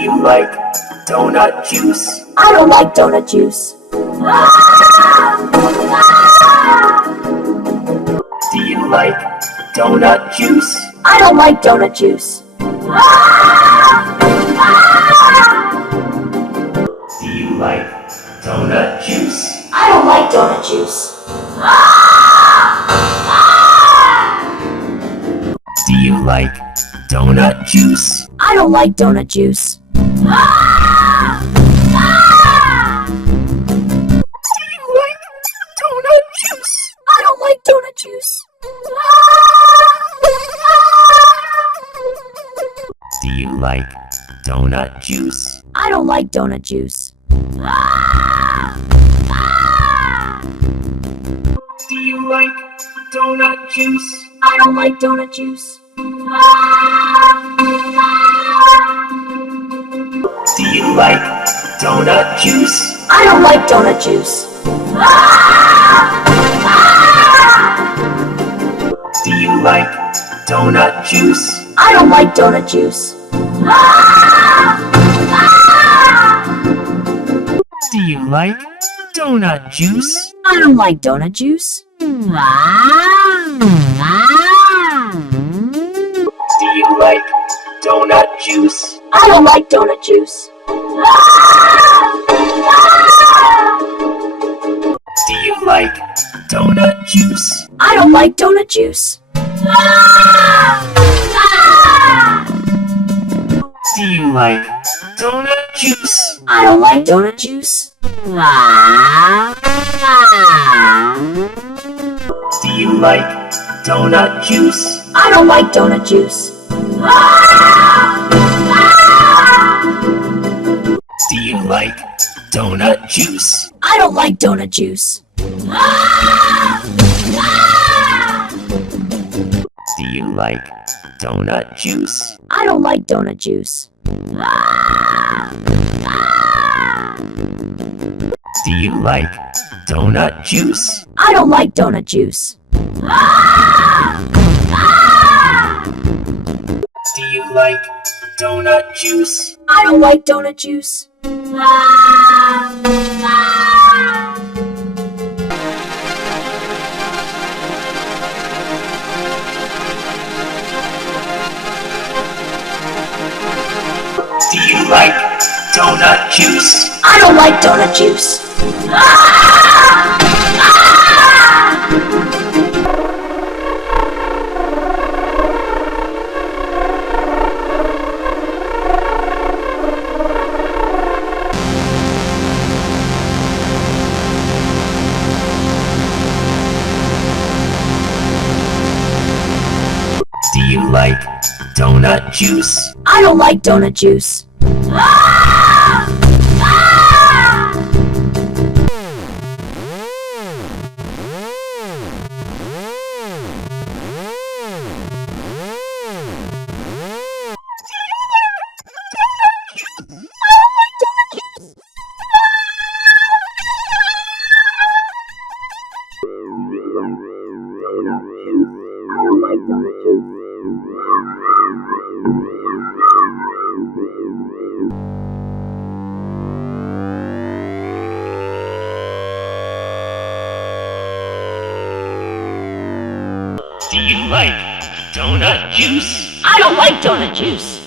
you like donut juice? I don't like donut juice. Do you like donut juice? I don't like donut juice. Do you like donut juice? I don't like donut juice. Do you like donut juice? I don't like donut juice. Do you like donut juice? I don't like donut juice. Do you like donut juice? I don't like donut juice. Do you like donut juice? I don't like donut juice. Do you like donut juice? I don't like donut juice. Do you like donut juice? I don't like donut juice. Do you like donut juice? I don't like donut juice. Do you like donut juice? I don't like donut juice. Do you like donut juice? I don't like donut juice. Do you like donut juice? I don't like donut juice. Do you like donut juice? I don't like donut juice. Do you like donut juice? I don't like donut juice. Do you like donut juice? I don't like donut juice. Do you like donut juice? I don't like donut juice. Do you like donut juice? I don't like donut juice. Do you like donut juice? I don't like donut juice. Do you like donut juice? I don't like donut juice. Do you like donut juice? I don't like donut juice.